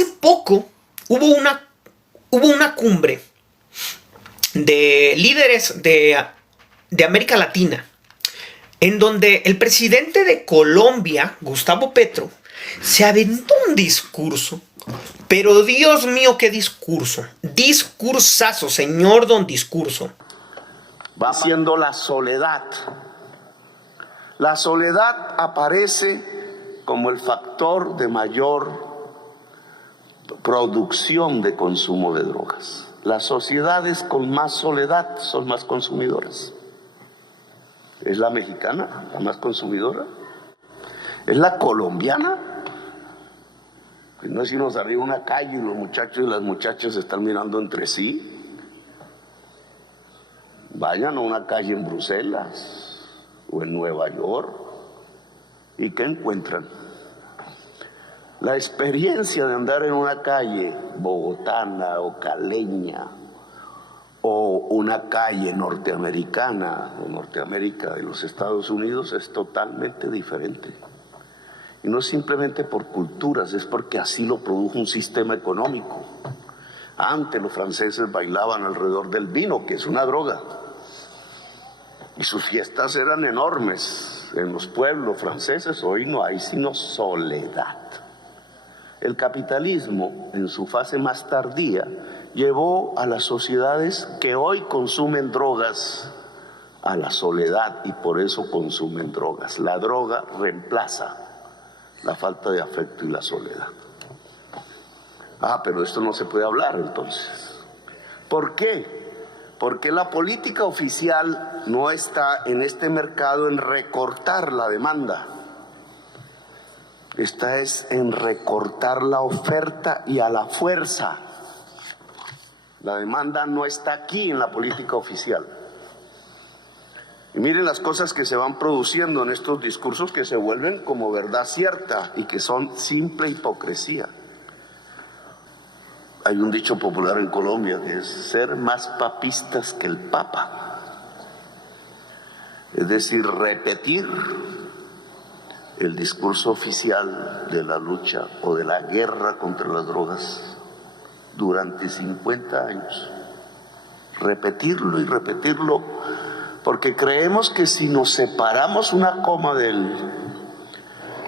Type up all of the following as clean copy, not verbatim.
Hace poco hubo una cumbre de líderes de América Latina, en donde el presidente de Colombia, Gustavo Petro, se aventó un discurso. Pero Dios mío, qué discurso. Discursazo, señor don discurso. Va siendo la soledad. La soledad aparece como el factor de mayor producción de consumo de drogas. Las sociedades con más soledad son más consumidoras. ¿Es la mexicana la más consumidora? ¿Es la colombiana? No es irnos arriba a una calle y los muchachos y las muchachas se están mirando entre sí. Vayan a una calle en Bruselas o en Nueva York. ¿Y qué encuentran? La experiencia de andar en una calle bogotana o caleña o una calle norteamericana o Norteamérica de los Estados Unidos es totalmente diferente. Y no simplemente por culturas, es porque así lo produjo un sistema económico. Antes los franceses bailaban alrededor del vino, que es una droga. Y sus fiestas eran enormes en los pueblos franceses. Hoy no hay sino soledad. El capitalismo, en su fase más tardía, llevó a las sociedades que hoy consumen drogas a la soledad y por eso consumen drogas. La droga reemplaza la falta de afecto y la soledad. Pero esto no se puede hablar entonces. ¿Por qué? Porque la política oficial no está en este mercado en recortar la demanda. Esta es en recortar la oferta y a la fuerza. La demanda no está aquí en la política oficial. Y miren las cosas que se van produciendo en estos discursos que se vuelven como verdad cierta y que son simple hipocresía. Hay un dicho popular en Colombia que es ser más papistas que el Papa. Es decir, repetir el discurso oficial de la lucha o de la guerra contra las drogas durante 50 años. Repetirlo y repetirlo, porque creemos que si nos separamos una coma de él,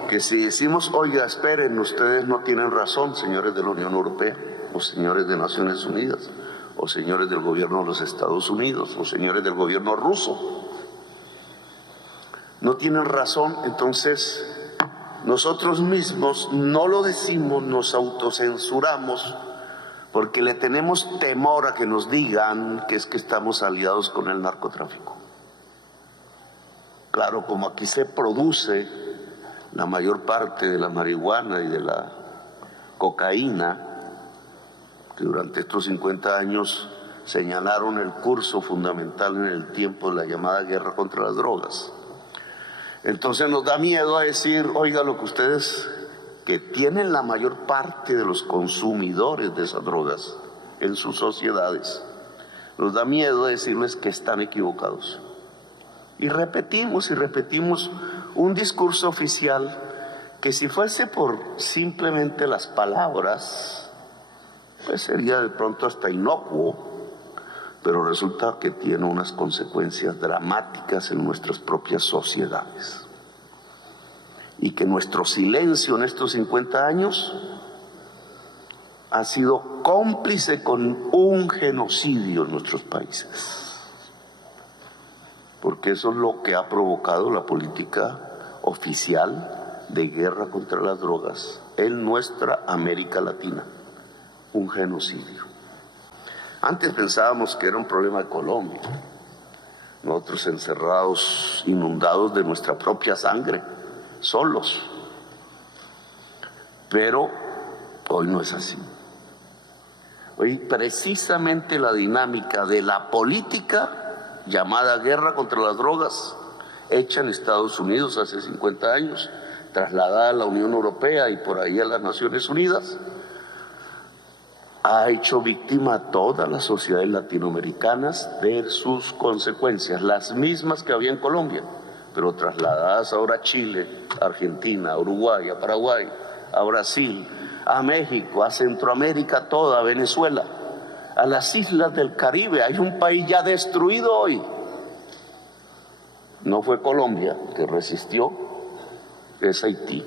que si decimos, oiga, esperen, ustedes no tienen razón, señores de la Unión Europea, o señores de Naciones Unidas, o señores del gobierno de los Estados Unidos, o señores del gobierno ruso, no tienen razón, entonces nosotros mismos no lo decimos, nos autocensuramos, porque le tenemos temor a que nos digan que es que estamos aliados con el narcotráfico. Claro, como aquí se produce la mayor parte de la marihuana y de la cocaína, que durante estos 50 años señalaron el curso fundamental en el tiempo de la llamada guerra contra las drogas. Entonces nos da miedo a decir, oiga, lo que ustedes que tienen la mayor parte de los consumidores de esas drogas en sus sociedades, nos da miedo decirles que están equivocados. Y repetimos un discurso oficial que si fuese por simplemente las palabras, pues sería de pronto hasta inocuo, pero resulta que tiene unas consecuencias dramáticas en nuestras propias sociedades. Y que nuestro silencio en estos 50 años ha sido cómplice con un genocidio en nuestros países. Porque eso es lo que ha provocado la política oficial de guerra contra las drogas en nuestra América Latina. Un genocidio. Antes pensábamos que era un problema de Colombia, nosotros encerrados, inundados de nuestra propia sangre, solos. Pero hoy no es así. Hoy precisamente la dinámica de la política llamada guerra contra las drogas, hecha en Estados Unidos hace 50 años, trasladada a la Unión Europea y por ahí a las Naciones Unidas, ha hecho víctima a todas las sociedades latinoamericanas de sus consecuencias, las mismas que había en Colombia, pero trasladadas ahora a Chile, a Argentina, a Uruguay, a Paraguay, a Brasil, a México, a Centroamérica toda, a Venezuela, a las islas del Caribe. Hay un país ya destruido hoy. No fue Colombia que resistió, es Haití.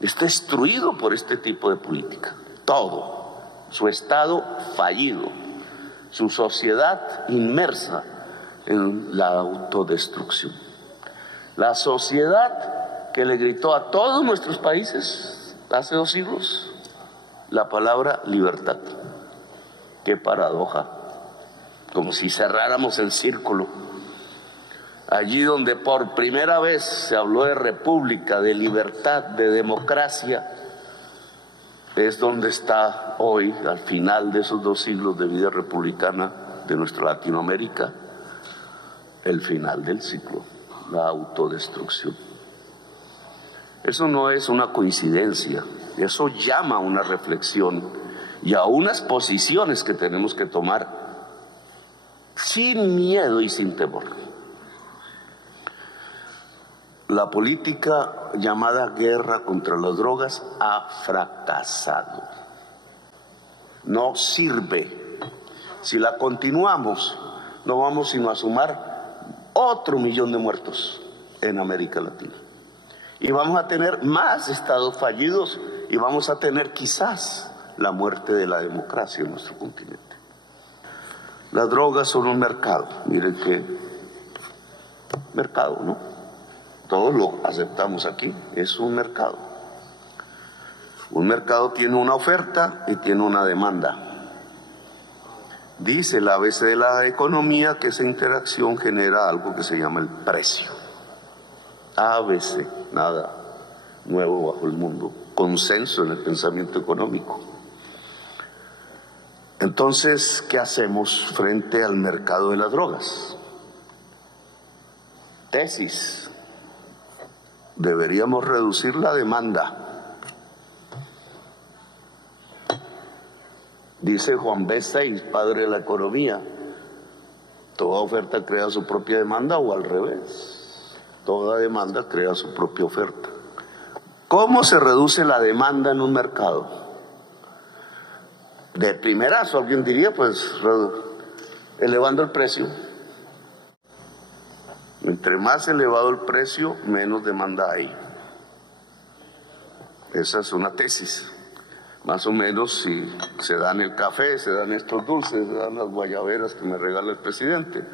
Está destruido por este tipo de política. Todo. Su Estado fallido. Su sociedad inmersa en la autodestrucción. La sociedad que le gritó a todos nuestros países hace 2 siglos la palabra libertad. Qué paradoja. Como si cerráramos el círculo. Allí donde por primera vez se habló de república, de libertad, de democracia, es donde está hoy, al final de esos 2 siglos de vida republicana de nuestra Latinoamérica, el final del ciclo, la autodestrucción. Eso no es una coincidencia, eso llama a una reflexión y a unas posiciones que tenemos que tomar sin miedo y sin temor. La política llamada guerra contra las drogas ha fracasado. No sirve. Si la continuamos, no vamos sino a sumar otro 1.000.000 de muertos en América Latina. Y vamos a tener más estados fallidos y vamos a tener quizás la muerte de la democracia en nuestro continente. Las drogas son un mercado. Miren qué mercado, ¿no? Todos lo aceptamos aquí, es un mercado. Un mercado tiene una oferta y tiene una demanda. Dice el ABC de la economía que esa interacción genera algo que se llama el precio. ABC, nada nuevo bajo el mundo, consenso en el pensamiento económico. Entonces, ¿qué hacemos frente al mercado de las drogas? Tesis. Deberíamos reducir la demanda. Dice Juan B. Seix, padre de la economía, toda oferta crea su propia demanda o al revés. Toda demanda crea su propia oferta. ¿Cómo se reduce la demanda en un mercado? De primerazo alguien diría, pues, elevando el precio. Entre más elevado el precio, menos demanda hay. Esa es una tesis. Más o menos si se dan el café, se dan estos dulces, se dan las guayaberas que me regala el presidente,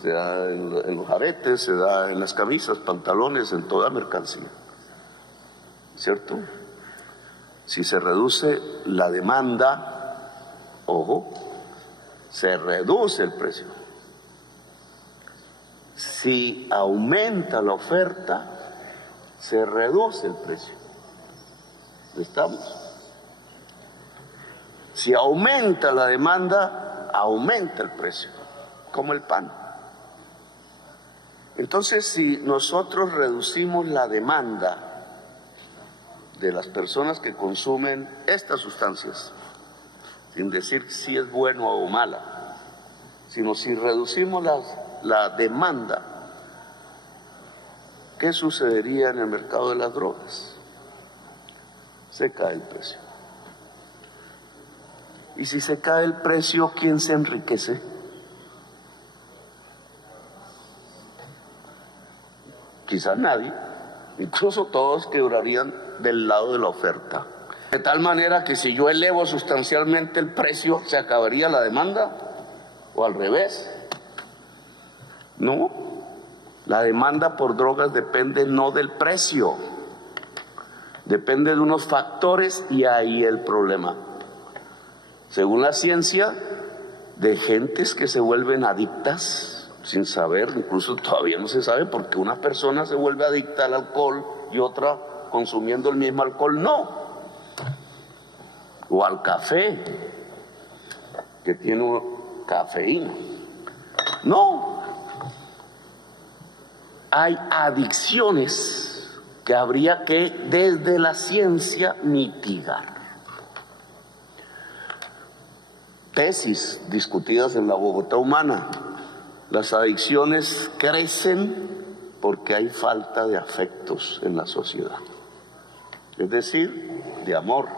se da en los aretes, se da en las camisas, pantalones, en toda mercancía. ¿Cierto? Si se reduce la demanda, ojo, se reduce el precio. Si aumenta la oferta, se reduce el precio. ¿Estamos? Si aumenta la demanda, aumenta el precio, como el pan. Entonces, si nosotros reducimos la demanda de las personas que consumen estas sustancias, sin decir si es bueno o mala, sino si reducimos la demanda, ¿qué sucedería en el mercado de las drogas? Se cae el precio. Y si se cae el precio, ¿quién se enriquece? Quizás nadie, incluso todos quedarían del lado de la oferta. De tal manera que si yo elevo sustancialmente el precio, ¿se acabaría la demanda? ¿O al revés? No, la demanda por drogas depende no del precio, depende de unos factores y ahí el problema. Según la ciencia, de gentes que se vuelven adictas sin saber, incluso todavía no se sabe por qué una persona se vuelve adicta al alcohol y otra consumiendo el mismo alcohol no, o al café, que tiene cafeína, no. Hay adicciones que habría que desde la ciencia mitigar. Tesis discutidas en la Bogotá humana. Las adicciones crecen porque hay falta de afectos en la sociedad, es decir, de amor.